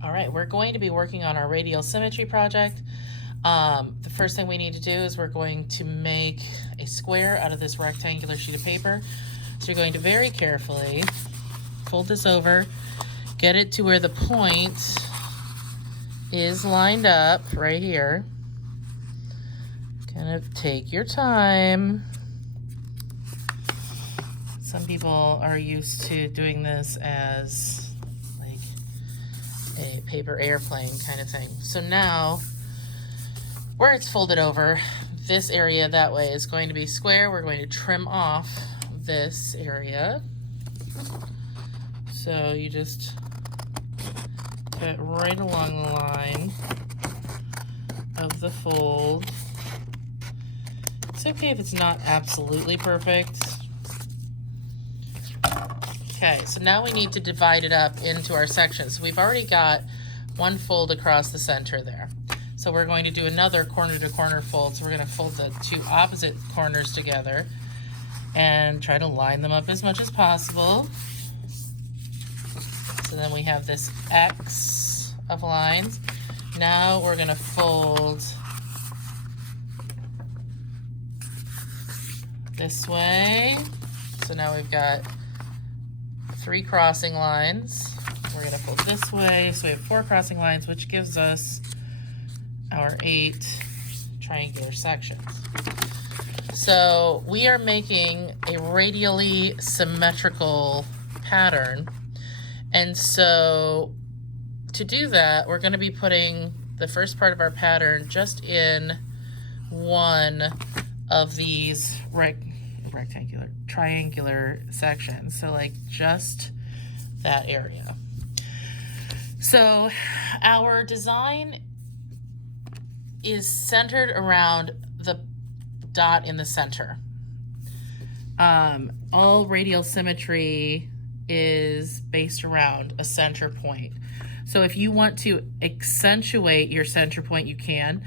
All right, we're going to be working on our radial symmetry project. The first thing we need to do is we're going to make a square out of this rectangular sheet of paper. So you're going to very carefully fold this over, get it to where the point is lined up right here. Kind of take your time. Some people are used to doing this as a paper airplane kind of thing. So now, where it's folded over, this area that way is going to be square. We're going to trim off this area. So you just cut right along the line of the fold. It's okay if it's not absolutely perfect. Okay, so now we need to divide it up into our sections. So we've already got one fold across the center there. So we're going to do another corner to corner fold. So we're going to fold the two opposite corners together and try to line them up as much as possible. So then we have this X of lines. Now we're going to fold this way. So now we've got 3 crossing lines. We're going to fold this way. So we have 4 crossing lines, which gives us our 8 triangular sections. So we are making a radially symmetrical pattern. And so to do that, we're going to be putting the first part of our pattern just in one of these triangular sections. So like just that area. So our design is centered around the dot in the center. All radial symmetry is based around a center point. So if you want to accentuate your center point, you can.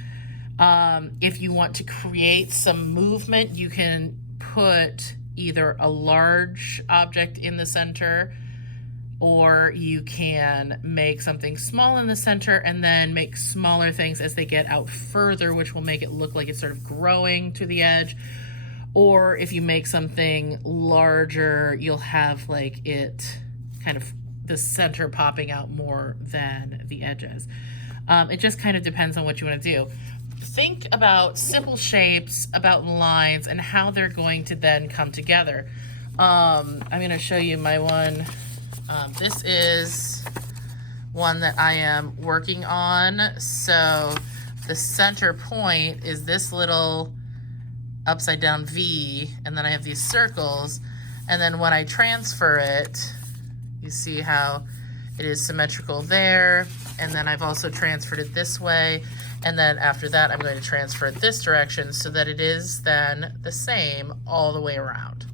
If you want to create some movement, you can put either a large object in the center, or you can make something small in the center and then make smaller things as they get out further, which will make it look like it's sort of growing to the edge. Or if you make something larger, you'll have like it kind of the center popping out more than the edges. It just kind of depends on what you want to do. Think about simple shapes, about lines, and how they're going to then come together. I'm going to show you my one. This is one that I am working on. So the center point is this little upside down V, and then I have these circles, and then when I transfer it, you see how it is symmetrical there, and then I've also transferred it this way, and then after that I'm going to transfer it this direction so that it is then the same all the way around.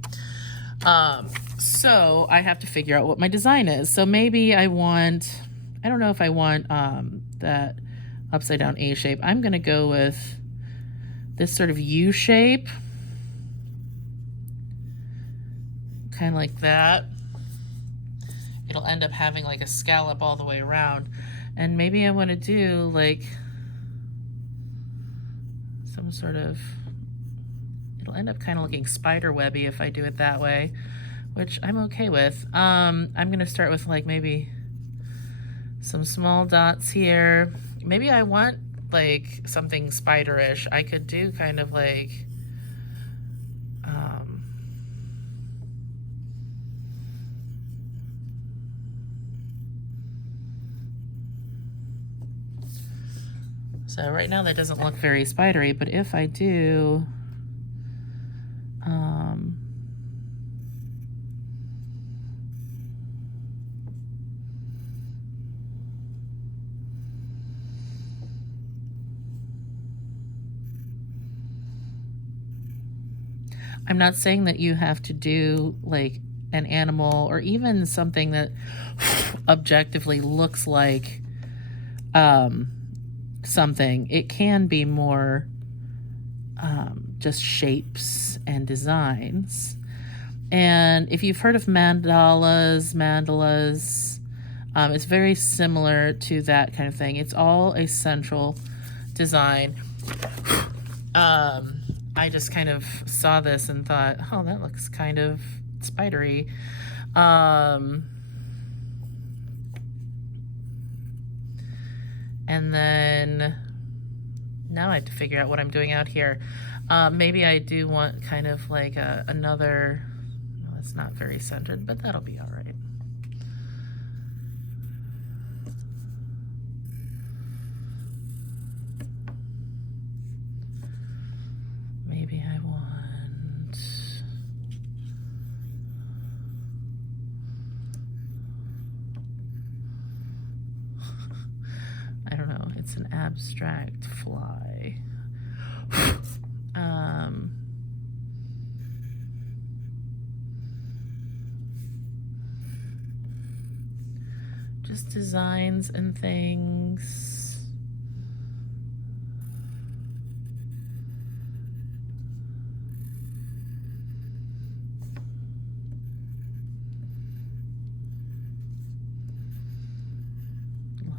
So I have to figure out what my design is. So maybe I don't know if I want that upside down A shape. I'm going to go with this sort of U shape, kind of like that. It'll end up having like a scallop all the way around. And maybe I want to do like some sort of, it'll end up kind of looking spider webby if I do it that way, which I'm okay with. I'm going to start with like maybe some small dots here. Maybe I want like something spiderish. I could do kind of like so right now that doesn't look very spidery, but if I do I'm not saying that you have to do like an animal or even something that objectively looks like something. It can be more just shapes and designs. And if you've heard of mandalas, It's very similar to that kind of thing. It's all a central design. I just kind of saw this and thought, oh, that looks kind of spidery. And then now I have to figure out what I'm doing out here. Maybe I do want kind of like another, well, it's not very centered, but that'll be all right. Maybe I want, I don't know, it's an abstract fly. Just designs and things.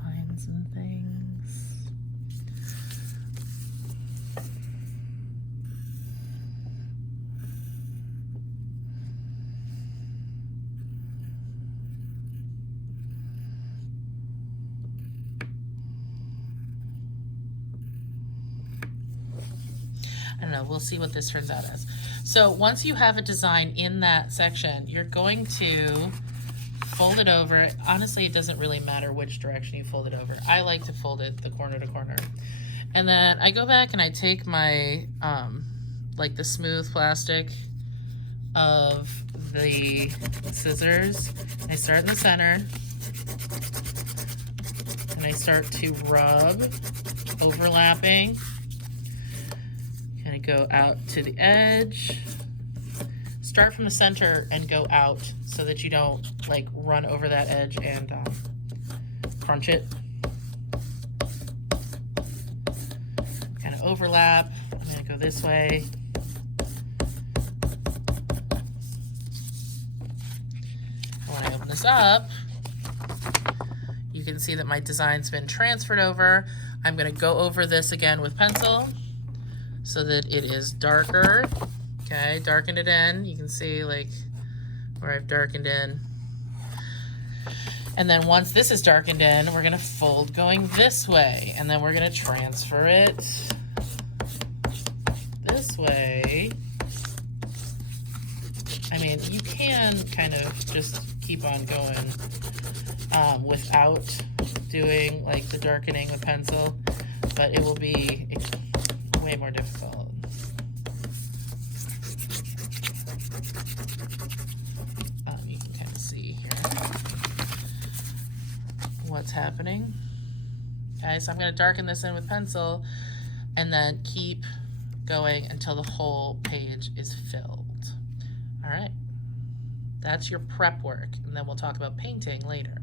Lines and things. I don't know, we'll see what this turns out as. So once you have a design in that section, you're going to fold it over. Honestly, it doesn't really matter which direction you fold it over. I like to fold it the corner to corner. And then I go back and I take my, like the smooth plastic of the scissors. I start in the center. And I start to rub, overlapping. Kind of go out to the edge. Start from the center and go out so that you don't like run over that edge and crunch it. Kind of overlap. I'm going to go this way. And when I open this up, you can see that my design's been transferred over. I'm going to go over this again with pencil so that it is darker. Okay, darkened it in. You can see like where I've darkened in. And then once this is darkened in, we're gonna fold going this way. And then we're gonna transfer it this way. I mean, you can kind of just keep on going without doing like the darkening with pencil, but it will be way more difficult. You can kind of see here what's happening. Okay, so I'm going to darken this in with pencil and then keep going until the whole page is filled. All right, that's your prep work, and then we'll talk about painting later.